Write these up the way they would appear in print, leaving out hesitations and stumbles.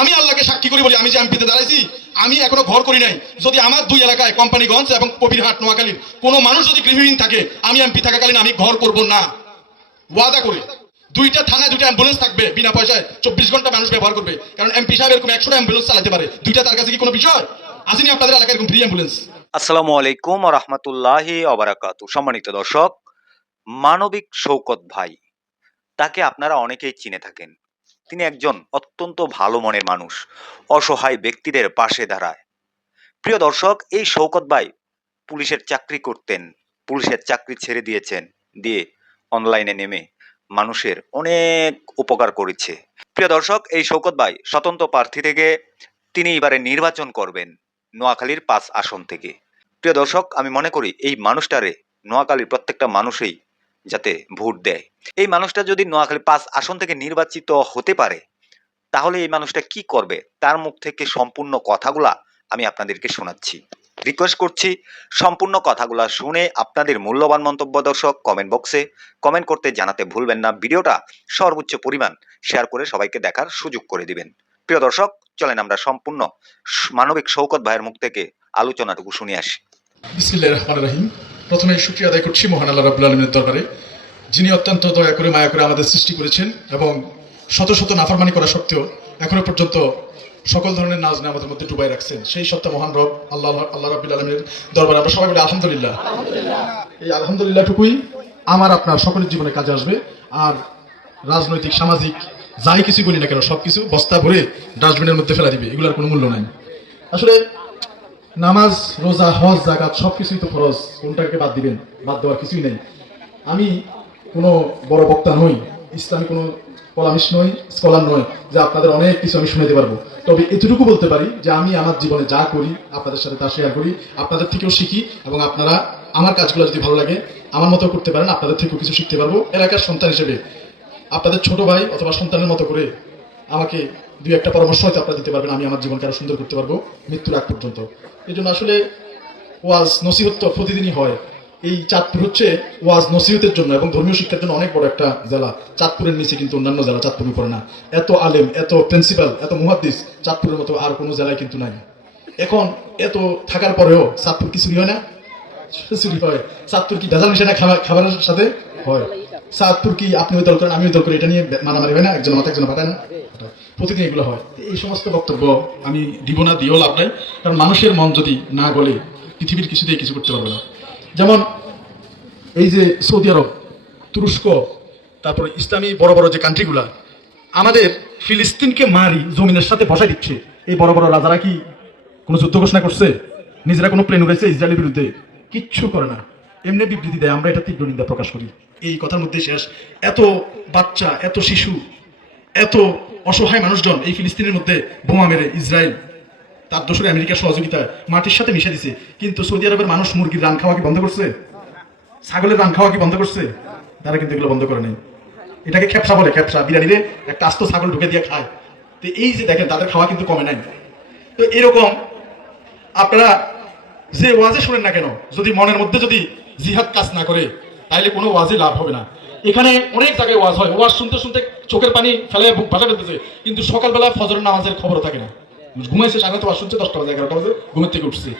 আমি আল্লাহকে সাক্ষী করি বলি, আমি যে এমপিতে দাঁড়াইছি, আমি এখনো ঘর করি নাই। যদি আমার দুই এলাকায় কোম্পানিগঞ্জ এবং কবিরহাট নোয়াখালীর কোনো মানুষ যদি গৃহহীন থাকে, আমি এমপি থাকাকালীন আমি ঘর করব না, ওয়াদা করে। দুইটা থানায় দুইটা অ্যাম্বুলেন্স থাকবে বিনা পয়সায়, 24 ঘন্টা মানুষ ব্যবহার করবে। কারণ এমপি সাহেব এরকম 100টা অ্যাম্বুলেন্স চালাতে পারে, দুইটা তার কাছে কি কোনো বিষয়? আসেনি আপনাদের এলাকায় এরকম ফ্রি অ্যাম্বুলেন্স? আসসালামু আলাইকুম ওয়া রাহমাতুল্লাহি ওয়া বারাকাতুহু। সম্মানিত দর্শক, মানবিক শওকত ভাই, তাকে আপনারা অনেকেই চিনে থাকেন। তিনি একজন অত্যন্ত ভালো মনের মানুষ, অসহায় ব্যক্তিদের পাশে দাঁড়ায়। প্রিয় দর্শক, এই শওকত ভাই পুলিশের চাকরি করতেন, পুলিশের চাকরি ছেড়ে দিয়েছেন, দিয়ে অনলাইনে নেমে মানুষের অনেক উপকার করেছে। প্রিয় দর্শক, এই শওকত ভাই স্বতন্ত্র প্রার্থী থেকে তিনি এবারে নির্বাচন করবেন নোয়াখালীর 5 আসন থেকে। প্রিয় দর্শক, আমি মনে করি এই মানুষটারে নোয়াখালীর প্রত্যেকটা মানুষই যাতে ভোট দেয়। এই মানুষটা যদি নোয়াখালী 5 আসন থেকে নির্বাচিত হতে পারে, তাহলে এই মানুষটা কি করবে তার মুখ থেকে সম্পূর্ণ কথাগুলা আমি আপনাদেরকে শোনাচ্ছি। রিকোয়েস্ট করছি, সম্পূর্ণ কথাগুলা শুনে আপনাদের মূল্যবান মন্তব্য দর্শক কমেন্ট বক্সে কমেন্ট করতে জানাতে ভুলবেন না। ভিডিওটা সর্বোচ্চ পরিমাণ শেয়ার করে সবাইকে দেখার সুযোগ করে দিবেন। প্রিয় দর্শক, চলেন আমরা সম্পূর্ণ মানবিক শওকত ভাইয়ের মুখ থেকে আলোচনাটুকু শুনে আসি। বিসমিল্লাহির রহমানির রহিম। প্রথমে শুকরিয়া আদায় করছি মহান আল্লাহ রাব্বুল আলামিনের দরবারে, যিনি অত্যন্ত দয়া করে মায়া করে আমাদের সৃষ্টি করেছেন এবং শত শত নাফরমানি করা সত্ত্বেও এখনো পর্যন্ত সকল ধরনের নাজ আমাদের মধ্যে ডুবাই রাখছেন। সেই সত্তা মহান রব আল্লাহ রাব্বুল আলামিনের দরবারে আমরা সবাই বলি আলহামদুলিল্লাহ। এই আলহামদুলিল্লাহটুকুই আমার আপনার সকলের জীবনে কাজে আসবে। আর রাজনৈতিক সামাজিক যাই কিছু বলি না কেন, সবকিছু বস্তা ভরে ডাস্টবিনের মধ্যে ফেলা দিবে, এগুলোর কোনো মূল্য নাই। আসলে নামাজ, রোজা, হজ, যাকাত সবকিছুই তো ফরজ, কোনটাকে বাদ দিবেন? বাদ দেওয়ার কিছুই নেই। আমি কোনো বড় বক্তা নই, ইসলামী কোনো কলামিস্ট নই, স্কলার নই যে আপনাদের অনেক কিছু আমি শুনাতে পারবো। তবে এতটুকু বলতে পারি যে আমি আমার জীবনে যা করি আপনাদের সাথে তা শেয়ার করি, আপনাদের থেকেও শিখি এবং আপনারা আমার কাজগুলো যদি ভালো লাগে আমার মতো করতে পারেন, আপনাদের থেকেও কিছু শিখতে পারবো। এলাকার সন্তান হিসেবে আপনাদের ছোট ভাই অথবা সন্তানের মতো করে আমাকে দুই একটা পরামর্শ হয়তো আপনারা দিতে পারবেন, আমি আমার জীবনকে আরো সুন্দর করতে পারবো মৃত্যুর আগ পর্যন্ত। এই জন্য আসলে ওয়াজ নসিহত তো প্রতিদিনই হয়। এই চাঁদপুর হচ্ছে ওয়াজ নসিহতের জন্য এবং ধর্মীয় শিক্ষার জন্য অনেক বড় একটা জেলা। চাঁদপুরের নিচে কিন্তু অন্যান্য জেলা চাঁদপুরে পড়ে না। এত আলেম, এত প্রিন্সিপাল, এত মুহাদ্দিস চাঁদপুরের মতো আর কোনো জেলায় কিন্তু নাই। এখন এত থাকার পরেও চাঁদপুর কি চুরি হয় না? চুরি হয়। চাঁদপুর কি ভেজাল মিশে না খাবারের সাথে হয়? চাঁদপুর কি আপনি ওই দল করেন আমি ওই দল করি এটা নিয়ে মারামারি হয় না? একজন মাথা একজন পাঠায় না? প্রতিদিন এগুলো হয়। এই সমস্ত বক্তব্য আমি দিব না, দিয়েও লাভ নাই। কারণ মানুষের মন যদি না গলে পৃথিবীর কিছুতেই কিছু করতে পারবে না। যেমন এই যে সৌদি আরব, তুরস্ক, তারপরে ইসলামী বড় বড় যে কান্ট্রিগুলা আমাদের ফিলিস্তিনকে মারি জমিনের সাথে বসাই দিচ্ছে। এই বড় বড় রাজারা কি কোনো যুদ্ধ ঘোষণা করছে? নিজেরা কোনো প্লেন উড়েছে ইসরায়েলের বিরুদ্ধে? কিচ্ছু করে না, এমনি বিবৃতি দেয়। আমরা এটা তীব্র নিন্দা প্রকাশ করি। এই কথার মধ্যে শেষ। এত বাচ্চা, এত শিশু, এত অসহায় মানুষজন এই ফিলিস্তিনের মধ্যে বোমা মেরে ইসরায়েল তার দোসরে আমেরিকার সহযোগিতায় মাটির সাথে মিশে দিছে। কিন্তু সৌদি আরবের মানুষ মুরগির রান খাওয়া কি বন্ধ করছে? ছাগলের রান খাওয়া কি বন্ধ করছে? তারা কিন্তু এগুলো বন্ধ করে নেই। এটাকে খেপসা বলে, খেপসা। বিরিয়ানিরে একটা আস্ত ছাগল ঢুকে দিয়ে খায়। তো এই যে দেখেন তাদের খাওয়া কিন্তু কমে নাই। তো এরকম আপনারা যে ওয়াজে শোনেন না কেন, যদি মনের মধ্যে যদি জিহাদ কাজ না করে তাহলে কোনো ওয়াজে লাভ হবে না। এখানে অনেক জায়গায় ওয়াজ হয়, ওয়াজ শুনতে শুনতে চোখের পানি ফেলে বুক ভাষা ফেলতেছে, কিন্তু সকালবেলা ফজরের নামাজের খবর থাকে না। ঘুমাইছে, সারা রাত ওয়াজ শুনছে, 10টা বাজে 11টা বাজে ঘুমের থেকে উঠছে,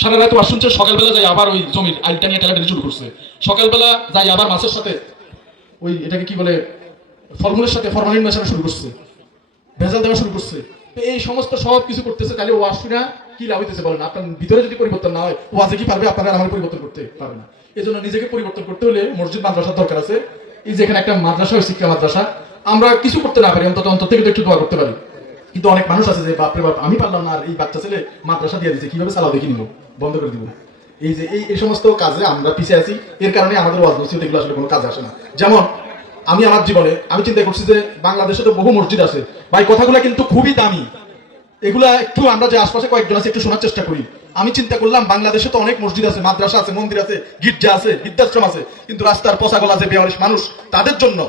সারা রাত ওয়াজ শুনছে, সকালবেলা যাই আবার ওই জমির আইলটা নিয়ে টেলাটেলি শুরু করছে, সকালবেলা যাই আবার মাছের সাথে ওই এটাকে কি বলে ফলমূলের সাথে ফরমালিন মেশানো শুরু করছে, ভেজাল দেওয়া শুরু করছে। তো এই সমস্ত সব কিছু করতেছে, তাহলে ওয়াজ শুনে কি লাভ হইতেছে বলেন? আপনার ভিতরে যদি পরিবর্তন না হয় ওয়াজে কি পারবে? আপনারা আমার পরিবর্তন করতে পারবে না। এই জন্য নিজেকে পরিবর্তন করতে হলে মসজিদ মাদ্রাসার দরকার আছে। এই যে এখানে একটা মাদ্রাসা হয়, শিক্ষা মাদ্রাসা, আমরা কিছু করতে না পারি অন্তত অন্তর থেকে একটু দোয়া করতে পারি। কিন্তু অনেক মানুষ আছে যে বাপরে বাপ আমি পারলাম না, আর এই বাচ্চা ছেলে মাদ্রাসা দিয়ে দিচ্ছে, কিভাবে চালাও দেখি নিব, বন্ধ করে দিব। এই যে এই সমস্ত কাজে আমরা পিছিয়ে আছি, এর কারণে আমাদের ওয়াজ নসিহত এগুলো আসলে কোনো কাজে আসে না। যেমন আমি আমার জীবনে আমি চিন্তা করছি যে বাংলাদেশে তো বহু মসজিদ আছে ভাই, কথাগুলো কিন্তু খুবই দামি। এগুলা একটু আমরা যে আশপাশে কয়েকজন আছে একটু শোনার চেষ্টা করি। আমি চিন্তা করলাম বাংলাদেশে তো অনেক মসজিদ আছে, মাদ্রাসা আছে, মন্দির আছে, গির্জা আছে, বৃদ্ধাশ্রম আছে, কিন্তু রাস্তার পচাগলা আছে বেয়ারিশ মানুষ, তাদের জন্য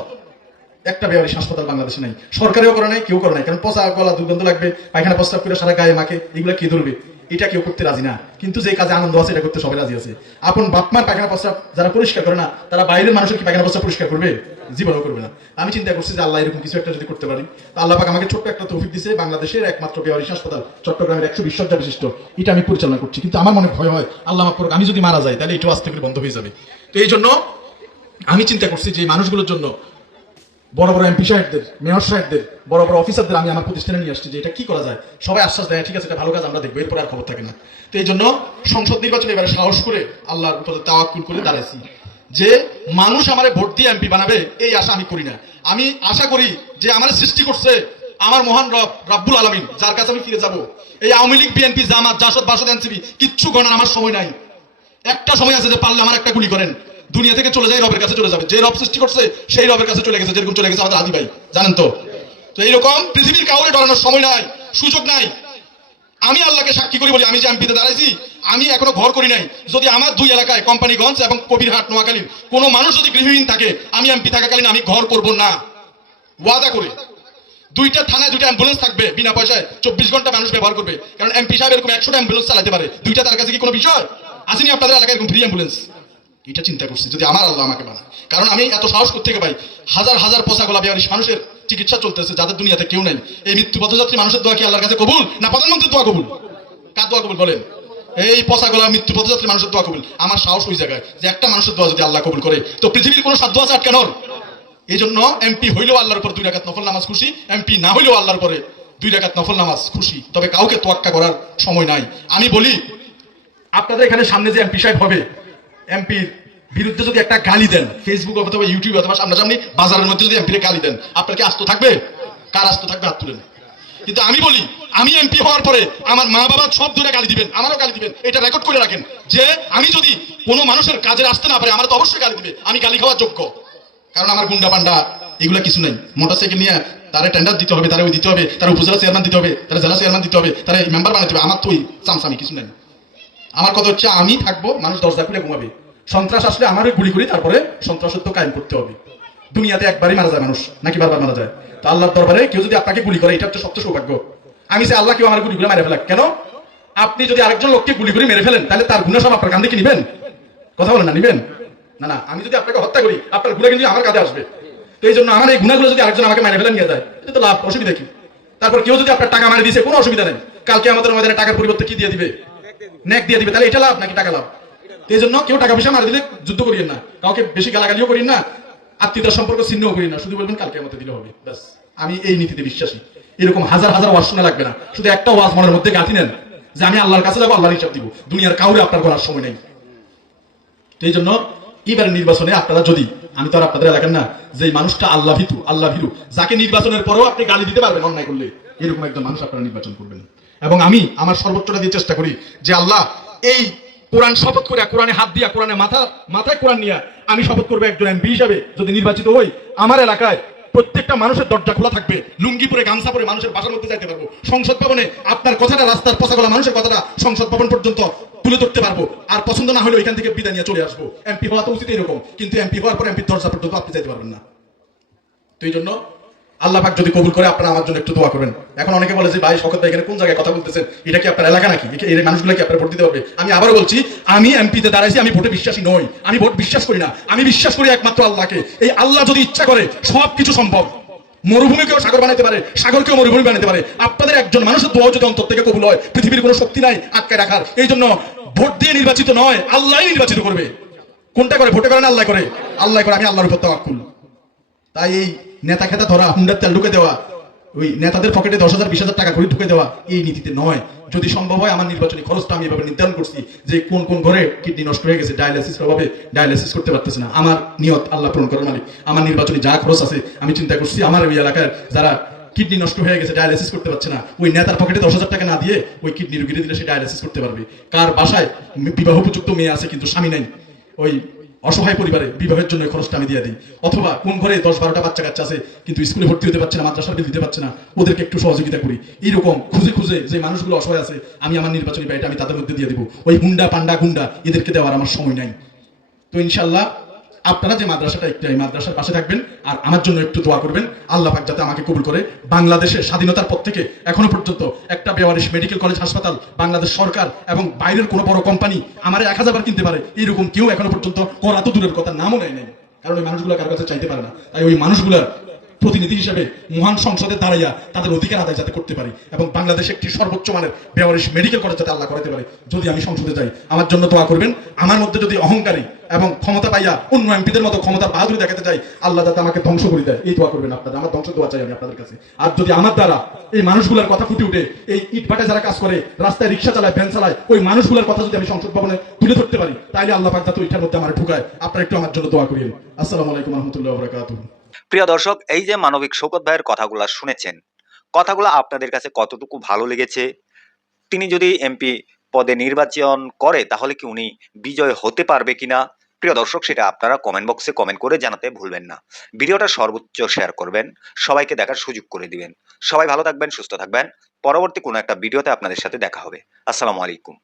একটা বেয়ারিশ হাসপাতাল বাংলাদেশে নাই। সরকারেও করে নাই, কেউ করে নাই। কারণ পচা গলা দুর্গন্ধ লাগবে, পায়খানা প্রস্তাব করে সারা গায়ে মাকে, এগুলা কে ধরবে? এটা কেউ করতে রাজি না, কিন্তু যে কাজে আনন্দ আছে এটা করতে সবাই রাজি আছে। আপন বাপমার পায়খানা প্রস্রাব যারা পরিষ্কার করে না, তারা বাইরের মানুষের কি পায়খানা প্রস্রাব পরিষ্কার করবে? জীবনও করবে না। আমি চিন্তা করছি যে আল্লাহ এরকম কিছু একটা যদি করতে পারি, তো আল্লাহ পাক আমাকে ছোট্ট একটা তৌফিক দিয়েছে, বাংলাদেশের একমাত্র বেওয়ারিশ হাসপাতাল চট্টগ্রামের 120 শয্যা বিশিষ্ট, এটা আমি পরিচালনা করছি। কিন্তু আমার মনে ভয় হয় আল্লাহ মাফ করুক, আমি যদি মারা যাই তাহলে এটাও আস্তে করে বন্ধ হয়ে যাবে। তো এই জন্য আমি চিন্তা করছি যে মানুষগুলোর জন্য বড় বড় এমপি সাহেবদের, মেয়র সাহেবদের, বড় বড় অফিসারদের আমি আমার প্রতিষ্ঠানে নিয়ে আসছি যে এটা কি করা যায়। সবাই আশ্বাস দেয় ঠিক আছে এটা ভালো কাজ, আমরা দেখবো, এরপর আর খবর থাকে না। তো এই জন্য সংসদ নির্বাচনে এবারে সাহস করে আল্লাহর উপর তাওয়াক্কুল করে দাঁড়াইছি যে মানুষ আমারে ভোট দিয়ে এমপি বানাবে, এই আশা আমি করি না। আমি আশা করি যে আমার সৃষ্টি করছে আমার মহান রব রাব্বুল আলামিন, যার কাছে আমি ফিরে যাব। এই আওয়ামী লীগ, বিএনপি, জামাত, জাসদ, বাসদ, এনসিপি কিচ্ছু গণার আমার সময় নাই। একটা সময় আছে যে পারলে আমার একটা গুলি করেন, দুনিয়া থেকে চলে যায়, রবের কাছে চলে যাবে। যে রব সৃষ্টি করছে সেই রবের কাছে চলে গেছে, যেরকম চলে গেছে আমাদের আদি ভাই, জানেন তো। তো এইরকম পৃথিবীর কাউরে ডরানোর সময় নাই, সুযোগ নাই। আমি আল্লাহকে সাক্ষী করি বলি, আমি যে এমপিতে দাঁড়াইছি, আমি এখনো ঘর করি নাই। যদি আমার দুই এলাকায় কোম্পানিগঞ্জ এবং কবিরহাট, নোয়াখালীর কোনো মানুষ যদি গৃহহীন থাকে, আমি এমপি থাকাকালীন আমি ঘর করব না, ওয়াদা করে। দুইটা থানায় দুইটা অ্যাম্বুলেন্স থাকবে, বিনা পয়সায় 24 ঘন্টা মানুষ ব্যবহার করবে। কারণ এমপি সাহেব এরকম 100টা অ্যাম্বুলেন্স চালাতে পারে, দুইটা তার কাছে কি কোনো বিষয়? আসেনি আপনাদের এলাকায় এরকম ফ্রি অ্যাম্বুলেন্স? এটা চিন্তা করছি যদি আমার আল্লাহ আমাকে বানায়। কারণ আমি এত সাহস করতে পাই, হাজার হাজার পোষা গোলা বেয়ারিশ মানুষের চিকিৎসা চলতেছে যাদের দুনিয়াতে কেউ নাই। এই মৃত্যু পথযাত্রী মানুষের দোয়া কি আল্লাহর কাছে কবুল, না প্রধানমন্ত্রীর দোয়া কবুল? কার দোয়া কবুল বলেন? এই পোষা গোলা মৃত্যু পথযাত্রী মানুষের দোয়া কবুল। আমার সাহস ওই জায়গায় যে একটা মানুষের দোয়া যদি আল্লাহ কবুল করে, তো পৃথিবীর কোনো সাধ্য আছে আটকানোর? এই জন্য এমপি হইলেও আল্লাহর উপর 2 রাকাত নফল নামাজ খুশি, এমপি না হইলেও আল্লাহর উপরে 2 রাকাত নফল নামাজ খুশি। তবে কাউকে তোয়াক্কা করার সময় নাই। আমি বলি আপনাদের এখানে সামনে যে এমপি সাহেব হবে, এমপির বিরুদ্ধে যদি একটা গালি দেন ফেসবুক অথবা ইউটিউব অথবা সামনাসামনি বাজারের মধ্যে যদি এমপিরে গালি দেন, আপনার কি আস্ত থাকবে? কার আস্ত থাকবে? হাত তুলেন। কিন্তু আমি বলি আমি এমপি হওয়ার পরে আমার মা বাবা সব দূরে গালি দিবেন, আমারও গালি দিবেন, এটা রেকর্ড করে রাখেন যে আমি যদি কোনো মানুষের কাজে আসতে না পারে আমার তো অবশ্যই গালি দিবে, আমি গালি খাওয়ার যোগ্য। কারণ আমার গুন্ডা পান্ডা এগুলা কিছু নাই। মোটরসাইকেল নিয়ে তারা টেন্ডার দিতে হবে, তারা ওই দিতে হবে, তারা উপজেলা চেয়ারম্যান দিতে হবে, তারা জেলা চেয়ারম্যান দিতে হবে, তারা মেম্বার বানাতে হবে। আমার তো ওই চামচামি কিছু নাই। আমার কথা হচ্ছে আমি থাকবো, মানুষ দরজা খুলে ঘুমাবে। সন্ত্রাস আসলে আমারও গুলি করি, তারপরে সন্ত্রাসত্ব কায়েম করতে হবে। দুনিয়াতে একবারই মারা যায় মানুষ, নাকি বারবার মারা যায়? তো আল্লাহর দরবারে কেউ যদি আপনাকে গুলি করে, এটা হচ্ছে সত্য সৌভাগ্য। আমি চাই আল্লাহ কেউ আমার গুলি করে মেরে ফেলাক। কেন? আপনি যদি আরেকজন লোককে গুলি করে মেরে ফেলেন, তাহলে তার গুনাহ সব আপনার কাঁধে কি নিবেন? কথা বলেন না, নিবেন না? না, আমি যদি আপনাকে হত্যা করি, আপনার গুনাহ কিন্তু আমার কাঁধে আসবে। তো এই জন্য আমার এই গুনাহগুলো যদি আরেকজন আমাকে মেরে ফেলে নিয়ে যায়, এটা তো লাভ, অসুবিধা কি? তারপর কেউ যদি আপনার টাকা মারি দিয়েছে, কোনো অসুবিধা নেই, কালকে আমাদের ময়দানে টাকার পরিবর্তে কি দিয়ে দিবে? নেক দিয়ে দিবে। তাহলে এটা লাভ নাকি টাকা লাভ? এই জন্য কেউ টাকা পয়সা মারি দিলে যুদ্ধ করিয়েন না, কাউকে বেশি গালাগালিও করিয়েন না, আত্মীয়তার সম্পর্ক ছিন্নও করিয়েন না, শুধু বলবেন কালকে আমাদের দিলে হবে, ব্যাস। আমি এই নীতিতে বিশ্বাসী। এরকম হাজার হাজার ওয়াজ শোনা লাগবে না, শুধু একটা ওয়াজ মনের মধ্যে গাঁথি নেন যে আমি আল্লাহর কাছে যাবো, আল্লাহর হিসাব দিব, দুনিয়ার কাউরে আপনার করার সময় নেই। এই জন্য এবারে নির্বাচনে আপনারা যদি, আমি তো আর আপনাদের এলাকার না, যে মানুষটা আল্লাহ ভীতু, আল্লাহ ভীরু, যাকে নির্বাচনের পরেও আপনি গালি দিতে পারবেন অন্যায় করলে, এরকম একজন মানুষ আপনারা নির্বাচন করবেন। এবং আমি আমার সর্বোচ্চটা দিয়ে চেষ্টা করি যে আল্লাহ এই কোরআন শপথ করে, কোরআনে হাত দিয়া, কোরআনে মাথায় কোরআন নিয়ে আমি শপথ করবো একজন এমপি হিসাবে যদি নির্বাচিত হই, আমার এলাকায় প্রত্যেকটা মানুষের দরজা খোলা থাকবে, লুঙ্গি পরে গামছা পরে মানুষের বাসার মধ্যে যাইতে পারবো, সংসদ ভবনে আপনার কথাটা, রাস্তার পচাগলা মানুষের কথাটা সংসদ ভবন পর্যন্ত তুলে ধরতে পারবো। আর পছন্দ না হলে এখান থেকে বিদায় নিয়ে চলে আসবো। এমপি হওয়া তো উচিত এরকম, কিন্তু এমপি হওয়ার পর এমপির দরজা পর্যন্ত আপনি যাইতে পারবেন না। তো এই জন্য আল্লাহ পাক যদি কবুল করে, আপনারা আমার জন্য একটু দোয়া করবেন। এখন অনেকে বলে যে ভাই শওকত ভাই এখানে কোন জায়গায় কথা বলতেছেন, এটা কি আপনার এলাকা নাকি? এই মানুষগুলো কি আপনারা ভোট দিতে পারবে? আমি আবারও বলছি, আমি এমপিতে দাঁড়াইছি, আমি ভোটে বিশ্বাসী নই, আমি ভোট বিশ্বাস করি না। আমি বিশ্বাস করি একমাত্র আল্লাহকে। এই আল্লাহ যদি ইচ্ছা করে সবকিছু সম্ভব। মরুভূমিকেও সাগর বানাতে পারে, সাগরকেও মরুভূমি বানাতে পারে। আপনাদের একজন মানুষের দোয়া যদি অন্তর থেকে কবুল হয়, পৃথিবীর কোনো শক্তি নাই আটকে রাখার। এই জন্য ভোট দিয়ে নির্বাচিত নয়, আল্লাহই নির্বাচিত করবে। কোনটা করে? ভোটে করে না আল্লাহ করে? আল্লাহ করে। আমি আল্লাহর উপর তাওয়াক্কুল। তাই এই নেতা খেতা ধরা, হুন্ডার তেল ঢুকে দেওয়া, ওই নেতাদের পকেটে 10,000 20,000 টাকা করে ঢুকে দেওয়া, এই নীতিতে নয়। যদি সম্ভব হয়, আমার নির্বাচনী খরচটা আমি এভাবে নির্ধারণ করছি যে কোন কোন ঘরে কিডনি নষ্ট হয়ে গেছে, ডায়ালিসিসের অভাবে ডায়ালিসিস করতে পারতেছে না, আমার নিয়ত আল্লাহ পূরণ করার মালিক। আমার নির্বাচনী যা খরচ আছে আমি চিন্তা করছি আমার ওই এলাকার যারা কিডনি নষ্ট হয়ে গেছে, ডায়ালিসিস করতে পারছে না, ওই নেতার পকেটে 10,000 টাকা না দিয়ে ওই কিডনি রুগীরে দিলে সে ডায়ালিসিস করতে পারবে। কার বাসায় বিবাহ উপযুক্ত মেয়ে আছে কিন্তু স্বামী নাই, ওই অসহায় পরিবারে বিবাহের জন্য খরচটা আমি দিয়ে দিই। অথবা কোন ঘরে 10-12টা বাচ্চা কাচ্চা আছে কিন্তু স্কুলে ভর্তি হতে পারছে না, মাদ্রাসার বিল দিতে পারছে না, ওদেরকে একটু সহযোগিতা করি। এইরকম খুঁজে খুঁজে যে মানুষগুলো অসহায় আছে, আমি আমার নির্বাচনী ব্যয়টা আমি তাদের মধ্যে দিয়ে দিব। ওই হুন্ডা পান্ডা গুন্ডা এদেরকে দেওয়ার আমার সময় নাই। তো ইনশাল্লাহ আপনারা যে মাদ্রাসাটা একটু এই মাদ্রাসার পাশে থাকবেন আর আমার জন্য একটু দোয়া করবেন, আল্লাহ পাক যাতে আমাকে কবুল করে। বাংলাদেশের স্বাধীনতার পর থেকে এখনো পর্যন্ত একটা বেওয়ারিশ মেডিকেল কলেজ হাসপাতাল বাংলাদেশ সরকার এবং বাইরের কোনো বড় কোম্পানি আমার 1000 বার কিনতে পারে এরকম কেউ এখনো পর্যন্ত করা তো দূরের কথা, নামও নেয় নাই। কারণ ওই মানুষগুলো কারো কাছে চাইতে পারে না, তাই ওই মানুষগুলার প্রতিনিধি হিসেবে মহান সংসদে দাঁড়াইয়া তাদের অধিকার আদায় যাতে করতে পারি এবং বাংলাদেশে একটি সর্বোচ্চ মানের বেওয়ারিশ মেডিকেল কলেজ যাতে আল্লাহ করাতে পারে। যদি আমি সংসদে যাই আমার জন্য দোয়া করবেন। আমার মধ্যে যদি অহংকারী এবং ক্ষমতা পাইয়া অন্য এমপিদের মতো ক্ষমতা বাহাদুরি দেখাতে চাই, আল্লাহ যাতে আমাকে ধ্বংস করে দেয়, এই দোয়া করবেন আপনারা। আমার ধ্বংস দোয়া চাই আমি আপনাদের কাছে। আর যদি আমার দ্বারা এই মানুষগুলোর কথা ফুটে উঠে, এই ইটভাটায় যারা কাজ করে, রাস্তায় রিক্সা চালায়, ভ্যান চালায়, ওই মানুষগুলোর কথা যদি আমি সংসদ ভবনে তুলে ধরতে পারি, তাইলে আল্লাহ পাক যাতে ওইটার মধ্যে আমার ঢুকায়। আপনারা একটু আমার জন্য দোয়া করিয়েন। আসসালামু আলাইকুম রহমতুল্লাহ বারাকাতুহু। প্রিয় দর্শক, এই যে মানবিক শওকত ভাইয়ের কথাগুলো শুনেছেন, কথাগুলো আপনাদের কাছে কতটুকু ভালো লেগেছে? তিনি যদি এমপি পদে নির্বাচন করে তাহলে কি উনি বিজয় হতে পারবে কিনা? প্রিয় দর্শক, সেটা আপনারা কমেন্ট বক্সে কমেন্ট করে জানাতে ভুলবেন না। ভিডিওটা সর্বোচ্চ শেয়ার করবেন, সবাইকে দেখার সুযোগ করে দিবেন। সবাই ভালো থাকবেন, সুস্থ থাকবেন। পরবর্তী কোনো একটা ভিডিওতে আপনাদের সাথে দেখা হবে। আসসালামু আলাইকুম।